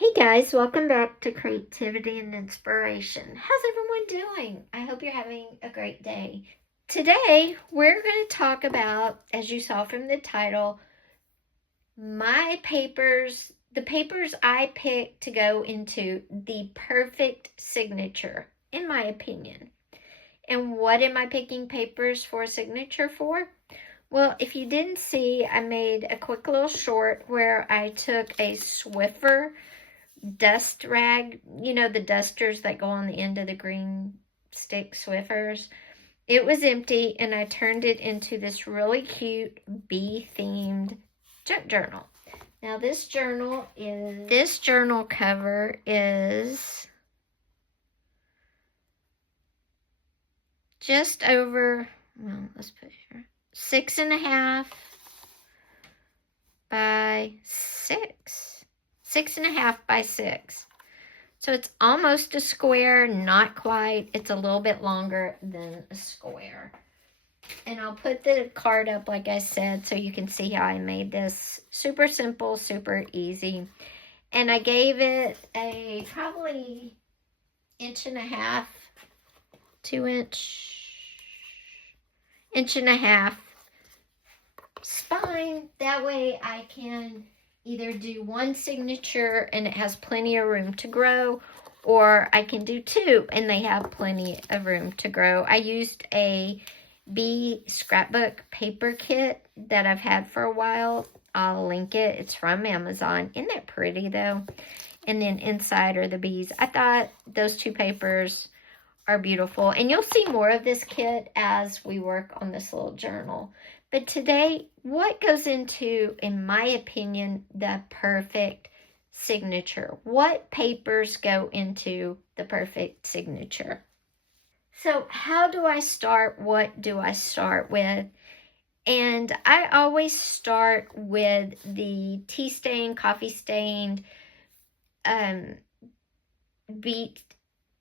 Hey guys, welcome back to Creativity and Inspiration. How's everyone doing? I hope you're having a great day. Today, we're going to talk about, as you saw from the title, my papers, the papers I picked to go into the perfect signature, in my opinion. And what am I picking papers for a signature for? Well, if you didn't see, I made a quick little short where I took a Swiffer dust rag, you know, the dusters that go on the end of the green stick Swiffers. It was empty, and I turned it into this really cute bee-themed journal. Now, this journal cover is just over, well, let's put here, 6.5 by 6. 6.5 by 6. So it's almost a square, not quite. It's a little bit longer than a square. And I'll put the card up, like I said, so you can see how I made this. Super simple, super easy. And I gave it a probably 1.5 inch, 1.5 inch spine. That way I can either do one signature and it has plenty of room to grow, or I can do two and they have plenty of room to grow. I used a bee scrapbook paper kit that I've had for a while. I'll link it. It's from Amazon. Isn't that pretty though? And then inside are the bees. I thought those two papers are beautiful, and you'll see more of this kit as we work on this little journal. But today, what goes into, in my opinion, the perfect signature? What papers go into the perfect signature? So how do I start? What do I start with? And I always start with the tea stained, coffee stained, beet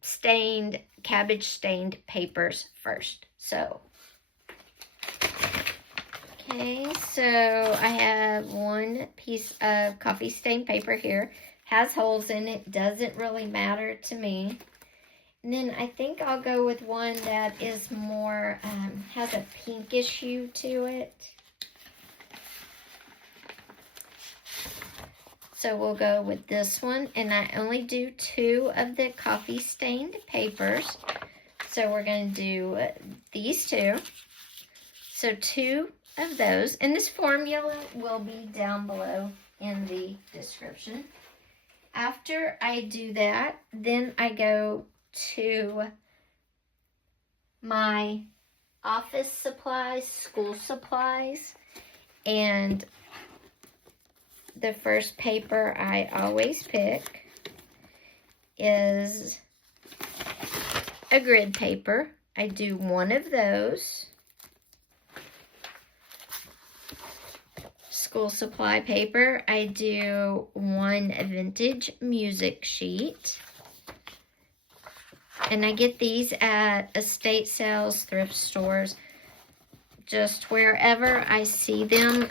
stained, cabbage stained papers first. Okay, so I have one piece of coffee stained paper here. Has holes in it, doesn't really matter to me. And then I think I'll go with one that is more, has a pinkish hue to it. So we'll go with this one, and I only do 2 of the coffee stained papers. So we're going to do these 2. So 2 of those, and this formula will be down below in the description. After I do that, then I go to my office supplies, school supplies, and the first paper I always pick is a grid paper. I do 1 of those. School supply paper, I do 1 vintage music sheet. And I get these at estate sales, thrift stores, just wherever I see them.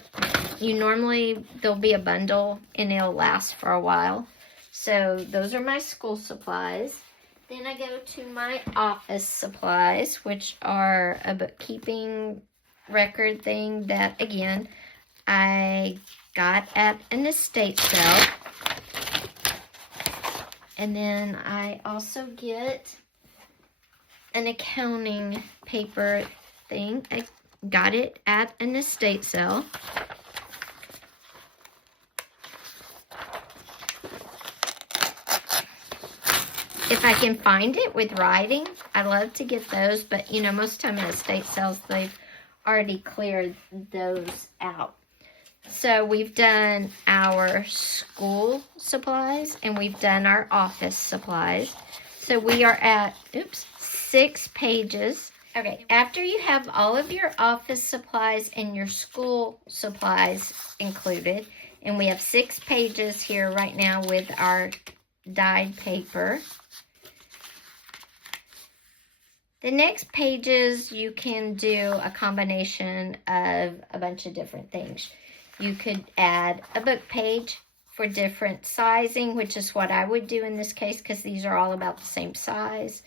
There'll be a bundle and it'll last for a while. So those are my school supplies. Then I go to my office supplies, which are a bookkeeping record thing that, again, I got at an estate sale. And then I also get an accounting paper thing. I got it at an estate sale. If I can find it with writing, I love to get those, but you know, most of the time at estate sales, they've already cleared those out. So we've done our school supplies and we've done our office supplies. So we are at, 6 pages. Okay, after you have all of your office supplies and your school supplies included, and we have 6 pages here right now with our dyed paper. The next pages, you can do a combination of a bunch of different things. You could add a book page for different sizing, which is what I would do in this case because these are all about the same size.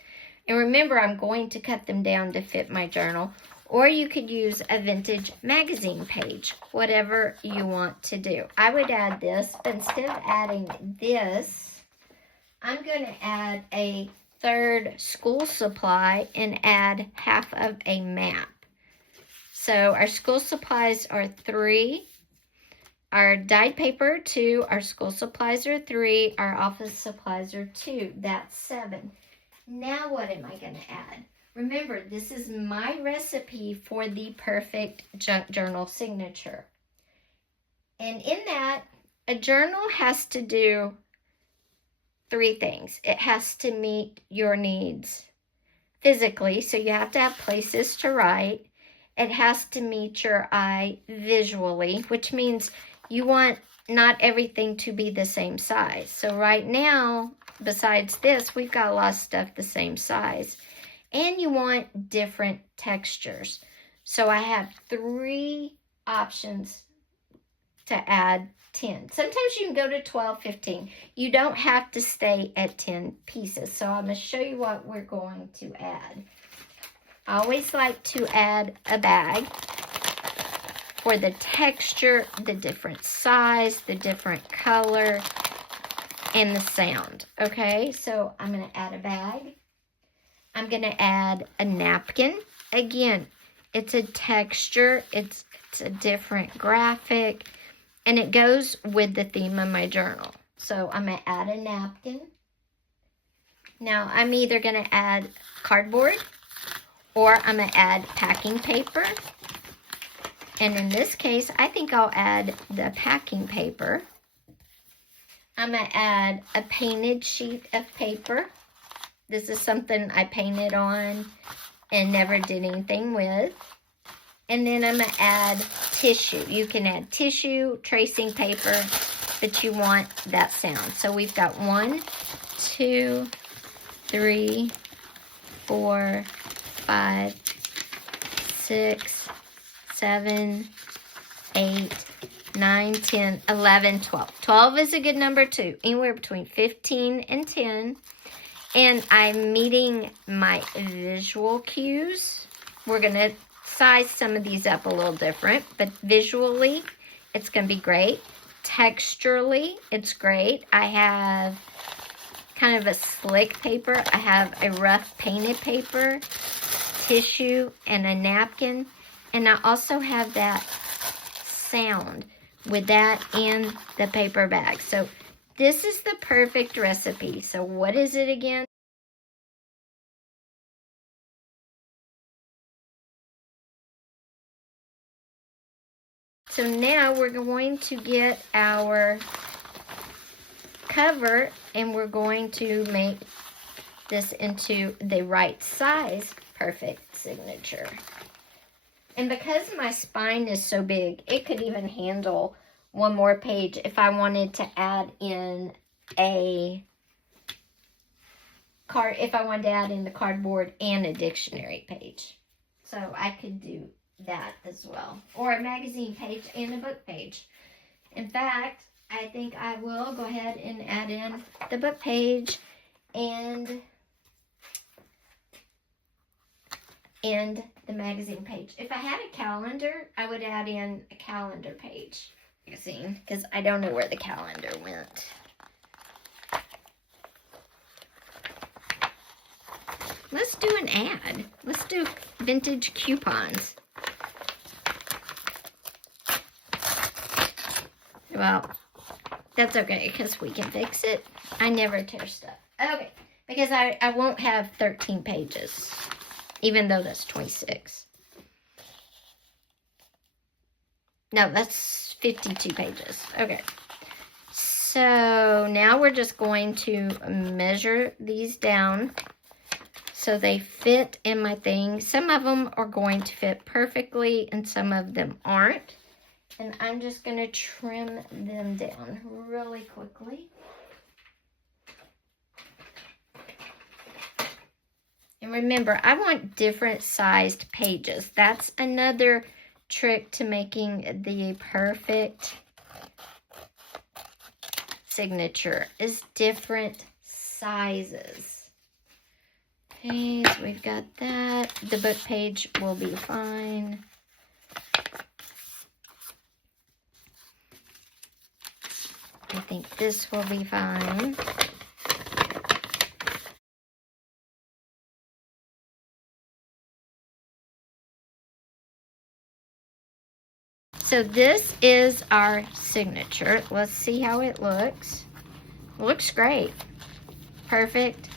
And remember, I'm going to cut them down to fit my journal. Or you could use a vintage magazine page, whatever you want to do. I would add this, but instead of adding this, I'm going to add a third school supply and add half of a map. So our school supplies are 3. Our dyed paper, 2. Our school supplies are 3. Our office supplies are 2. That's 7. Now what am I going to add? Remember, this is my recipe for the perfect journal signature. And in that, a journal has to do 3 things. It has to meet your needs physically, so you have to have places to write. It has to meet your eye visually, which means you want not everything to be the same size. So right now, besides this, we've got a lot of stuff the same size. And you want different textures. So I have 3 options to add 10. Sometimes you can go to 12, 15. You don't have to stay at 10 pieces. So I'm going to show you what we're going to add. I always like to add a bag for the texture, the different size, the different color, and the sound. Okay, so I'm going to add a bag. I'm going to add a napkin. Again, it's a texture, it's a different graphic, and it goes with the theme of my journal. So I'm going to add a napkin. Now, I'm either going to add cardboard or I'm going to add packing paper. And in this case, I think I'll add the packing paper. I'm going to add a painted sheet of paper. This is something I painted on and never did anything with. And then I'm going to add tissue. You can add tissue, tracing paper, but you want that sound. So we've got 1, 2, 3, 4, 5, 6, 7, 8, 9, 10, 11, 12. 12 is a good number too. Anywhere between 15 and 10. And I'm meeting my visual cues. We're going to size some of these up a little different, but visually, it's going to be great. Texturally, it's great. I have kind of a slick paper. I have a rough painted paper, tissue, and a napkin. And I also have that sound with that in the paper bag. So this is the perfect recipe. So what is it again? So now we're going to get our cover and we're going to make this into the right size perfect signature. And because my spine is so big, it could even handle one more page if I wanted to add in a card, if I wanted to add in the cardboard and a dictionary page. So I could do that as well. Or a magazine page and a book page. In fact, I think I will go ahead and add in the book page and the magazine page. If I had a calendar, I would add in a calendar page. Magazine, because I don't know where the calendar went. Let's do an ad. Let's do vintage coupons. Well, that's okay because we can fix it. I never tear stuff. Okay, because I won't have 13 pages, even though that's 26. No, that's 52 pages. Okay. So now we're just going to measure these down so they fit in my thing. Some of them are going to fit perfectly and some of them aren't. And I'm just going to trim them down really quickly. And remember, I want different sized pages. That's another trick to making the perfect signature is different sizes. Okay, so we've got that. The book page will be fine. I think this will be fine. So this is our signature. Let's see how it looks. Looks great. Perfect.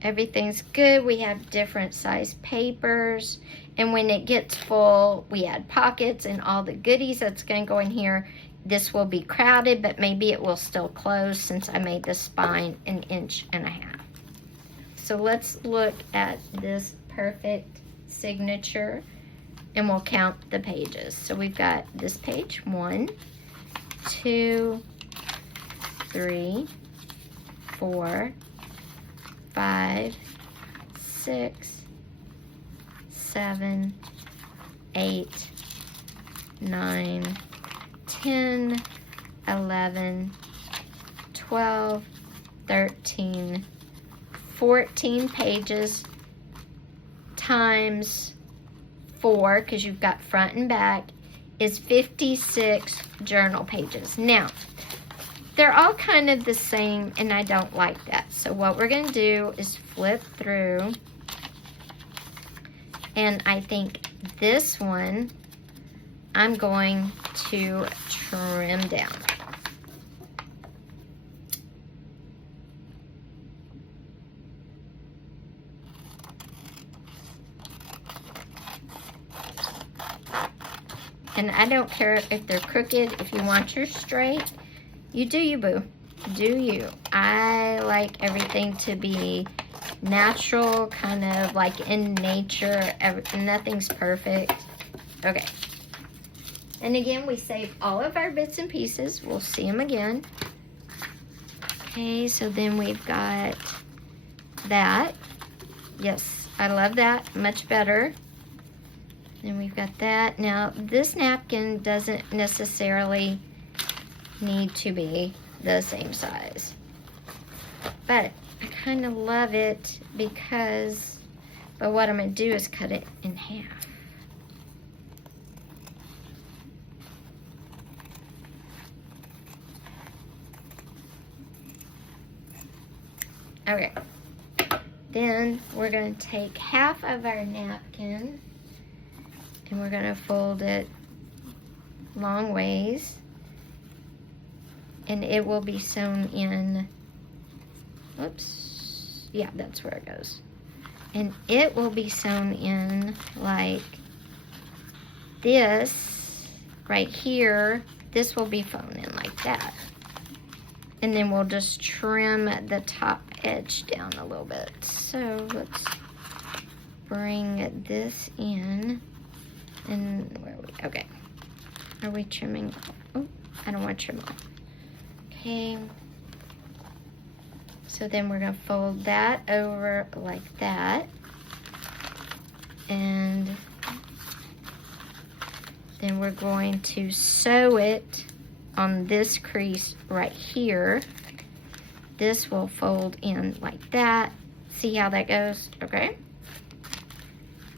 Everything's good. We have different size papers. And when it gets full, we add pockets and all the goodies that's going to go in here. This will be crowded, but maybe it will still close since I made the spine 1.5 inches. So let's look at this perfect signature and we'll count the pages. So we've got this page, 1, 2, 3, 4, 5, 6, 7, 8, 9, 10, 11, 12, 13, 14 pages times 4, because you've got front and back, is 56 journal pages. Now, they're all kind of the same, and I don't like that. So what we're going to do is flip through, and I think this one I'm going to trim down. And I don't care if they're crooked. If you want yours straight, you do you, boo. Do you. I like everything to be natural, kind of like in nature. Nothing's perfect. Okay. And again, we save all of our bits and pieces. We'll see them again. Okay, so then we've got that. Yes, I love that. Much better. Then we've got that. Now, this napkin doesn't necessarily need to be the same size. But I kind of love it because, but what I'm going to do is cut it in half. Okay. Then we're going to take half of our napkin and we're going to fold it long ways, and it will be sewn in, oops, yeah, that's where it goes. And it will be sewn in like this right here. This will be sewn in like that. And then we'll just trim the top edge down a little bit. So let's bring this in. And where are we? Okay. Are we trimming off? Oh, I don't want to trim off. Okay. So then we're going to fold that over like that. And then we're going to sew it on this crease right here. This will fold in like that. See how that goes? Okay.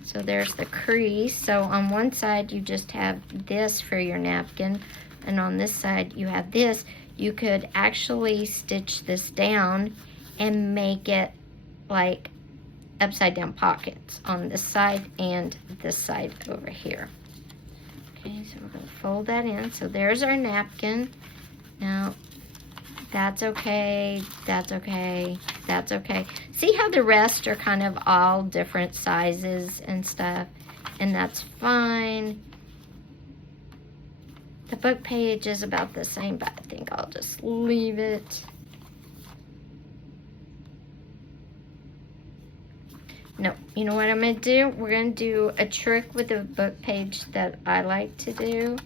So there's the crease. So on one side you just have this for your napkin, and on this side you have this. You could actually stitch this down and make it like upside down pockets on this side and this side over here. Okay, so we're going to fold that in. So there's our napkin. Now, that's okay, that's okay, that's okay. See how the rest are kind of all different sizes and stuff, and that's fine. The book page is about the same, but I think I'll just leave it. No, you know what I'm going to do? We're going to do a trick with the book page that I like to do.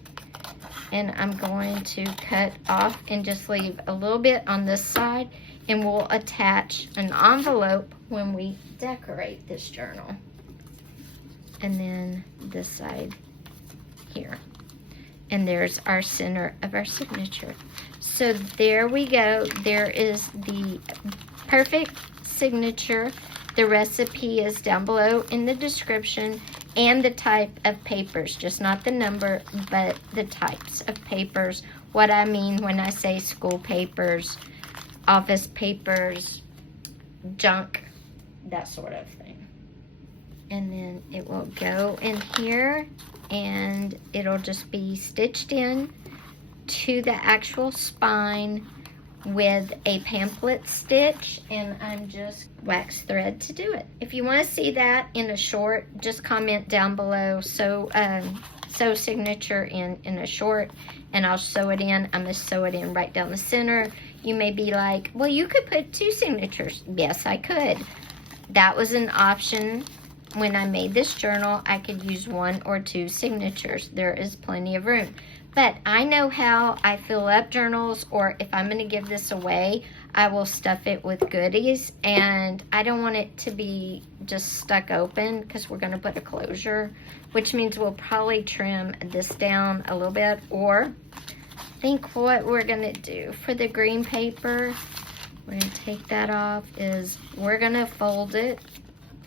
And I'm going to cut off and just leave a little bit on this side, and we'll attach an envelope when we decorate this journal. And then this side here. And there's our center of our signature. So there we go. There is the perfect signature. The recipe is down below in the description, and the type of papers, just not the number, but the types of papers. What I mean when I say school papers, office papers, junk, that sort of thing. And then it will go in here, and it'll just be stitched in to the actual spine with a pamphlet stitch, and I'm just wax thread to do it. If you want to see that in a short, just comment down below, sew signature in a short, and I'll sew it in. I'm going to sew it in right down the center. You may be like, well, you could put 2 signatures. Yes, I could. That was an option. When I made this journal, I could use 1 or 2 signatures. There is plenty of room. But I know how I fill up journals, or if I'm going to give this away, I will stuff it with goodies. And I don't want it to be just stuck open, because we're going to put a closure, which means we'll probably trim this down a little bit. Or I think what we're going to do for the green paper, we're going to take that off, is we're going to fold it.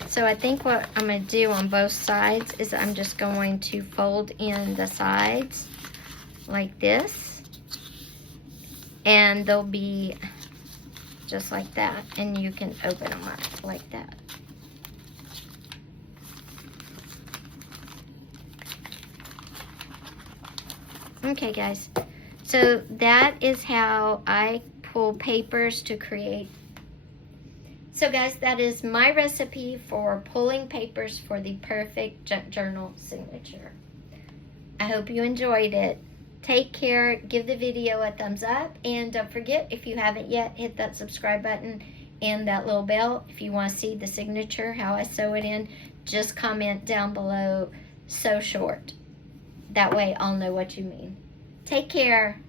So I think what I'm going to do on both sides is I'm just going to fold in the sides like this, and they'll be just like that, and you can open them up like that. Okay guys, so that is how I pull papers to create. So guys, that is my recipe for pulling papers for the perfect junk journal signature. I hope you enjoyed it. Take care, give the video a thumbs up, and don't forget, if you haven't yet, hit that subscribe button and that little bell. If you want to see the signature, how I sew it in, just comment down below, "sew short." That way I'll know what you mean. Take care.